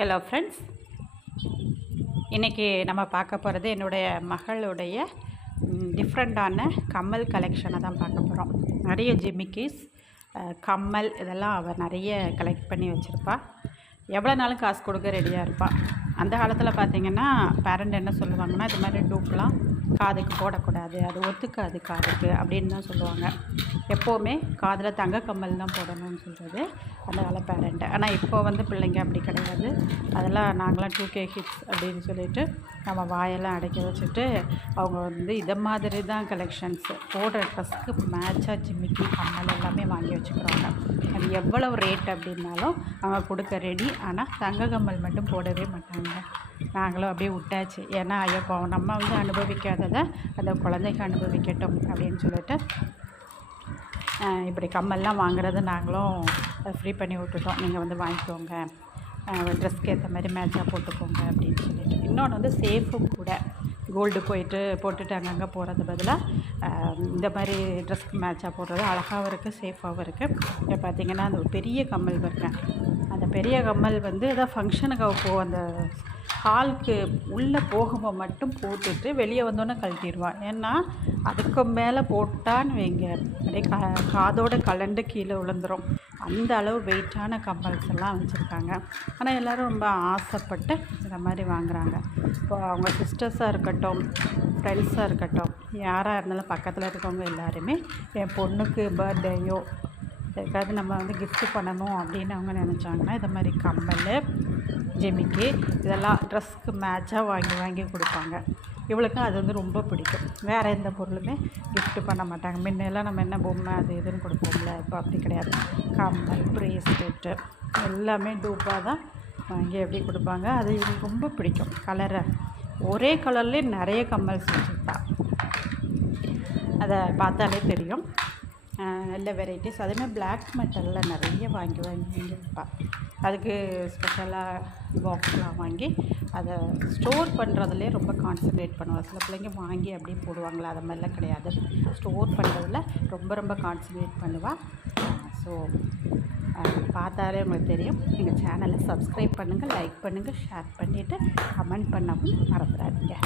Hello friends, இன்றைக்கி நம்ம பார்க்க போகிறது என்னுடைய மகளுடைய டிஃப்ரெண்ட்டான கம்மல் கலெக்ஷனை தான் பார்க்க போகிறோம். நிறைய ஜிமிக்கிஸ், கம்மல் இதெல்லாம் அவள் நிறைய கலெக்ட் பண்ணி வச்சுருப்பா. எவ்வளோ நாளும் காசு கொடுக்க ரெடியாக இருப்பாள். அந்த காலத்தில் பார்த்திங்கன்னா பேரண்ட் என்ன சொல்லுவாங்கன்னா, இது மாதிரி டூப்லாம் காதுக்கு போடக்கூடாது, அது ஒத்துக்காது காதுக்கு அப்படின்னு தான் சொல்லுவாங்க. எப்போவுமே காதில் தங்க கம்மல் தான் போடணும்னு சொல்கிறது அந்த கால பேரண்ட்டு. ஆனால் இப்போ பிள்ளைங்க அப்படி கிடையாது. அதெல்லாம் நாங்களாம் 2K கிட்ஸ் அப்படின்னு சொல்லிட்டு நம்ம வாயெல்லாம் அடைக்க வச்சுட்டு அவங்க இதை மாதிரி தான் கலெக்ஷன்ஸு போடுற ட்ரெஸ்க்கு மேட்சாக ஜிமிக்கி கம்மல் எல்லாமே வாங்கி வச்சுக்கிறாங்க. அது எவ்வளவு ரேட் அப்படின்னாலும் அவங்க கொடுக்க ரெடி. ஆனால் தங்க கம்மல் மட்டும் போடவே மாட்டாங்க. நாங்களும் அப்படியே விட்டாச்சு. ஏன்னா ஐயப்போ நம்ம அனுபவிக்காததை அந்த குழந்தைங்க அனுபவிக்கட்டும் அப்படின்னு சொல்லிட்டு இப்படி கம்மல்லாம் வாங்குறது நாங்களும் ஃப்ரீ பண்ணி விட்டுட்டோம். நீங்கள் வாங்கிக்கோங்க, ட்ரெஸ்க்கு ஏற்ற மாதிரி மேட்சாக போட்டுக்கோங்க அப்படின்னு சொல்லிட்டு. இன்னொன்று சேஃபும் கூட. கோல்டு போட்டுட்டு அங்கங்கே போகிறது பதிலாக இந்த மாதிரி ட்ரெஸ்க்கு மேட்சாக போடுறது அழகாகவும் இருக்குது, சேஃபாகவும் இருக்குது. இப்போ பார்த்திங்கன்னா அந்த ஒரு பெரிய கம்மல் இருக்கேன். அந்த பெரிய கம்மல் ஏதோ ஃபங்க்ஷனுக்கு அந்த ஹாலுக்கு உள்ளே போகும்போது மட்டும் போட்டுட்டு வெளியே வந்தோன்னே கழட்டிடுவான். ஏன்னா அதுக்கு மேலே போட்டான்னு வைங்க அப்படியே காதோடு கலண்டு கீழே விழுந்துடும். அந்த அளவு வெயிட்டான கம்மல்ஸ் எல்லாம் வச்சுருக்காங்க. ஆனால் எல்லோரும் ரொம்ப ஆசைப்பட்டு இந்த மாதிரி வாங்குகிறாங்க. இப்போ அவங்க சிஸ்டர்ஸாக இருக்கட்டும், ஃப்ரெண்ட்ஸாக இருக்கட்டும், யாராக இருந்தாலும் பக்கத்தில் இருக்கவங்க எல்லாருமே என் பொண்ணுக்கு பர்த்டேயோ எதுக்காவது நம்ம கிஃப்ட் பண்ணணும் அப்படின்னு அவங்க நினச்சாங்கன்னா இந்த மாதிரி கம்மல், ஜிமிக்கி இதெல்லாம் ட்ரெஸ்க்கு மேட்சாக வாங்கி கொடுப்பாங்க. இவளுக்கும் அது ரொம்ப பிடிக்கும். வேறு எந்த பொருளுமே கிஃப்ட் பண்ண மாட்டாங்க. முன்னெல்லாம் நம்ம என்ன பொம்மை அது இதுன்னு கொடுப்போம்ல, இப்போ அப்படி கிடையாது. கம்மல், ப்ரேஸ்லெட்டு எல்லாமே டூப்பாக தான் வாங்கி எப்படி கொடுப்பாங்க. அது இவங்களுக்கு ரொம்ப பிடிக்கும். கலரை ஒரே கலர்லேயே நிறைய கம்மல்ஸ் வச்சுருப்பா. அதை பார்த்தாலே தெரியும். நல்ல வெரைட்டிஸ். அதேமாதிரி பிளாக் மெட்டலில் நிறைய வாங்கி வைப்பாள். அதுக்கு ஸ்பெஷலாக பாக்ஸ்லாம் வாங்கி அதை ஸ்டோர் பண்ணுறதுலே ரொம்ப கான்சன்ட்ரேட் பண்ணுவாள். சில பிள்ளைங்க வாங்கி அப்படியே போடுவாங்களா, அது மாதிரிலாம் கிடையாது. ஸ்டோர் பண்ணுறதுல ரொம்ப கான்சன்ட்ரேட் பண்ணுவாள். ஸோ பார்த்தாலே உங்களுக்கு தெரியும். எங்கள் சேனலை சப்ஸ்கிரைப் பண்ணுங்கள், லைக் பண்ணுங்கள், ஷேர் பண்ணிவிட்டு கமெண்ட் பண்ணவும் மறந்துடாதீங்க.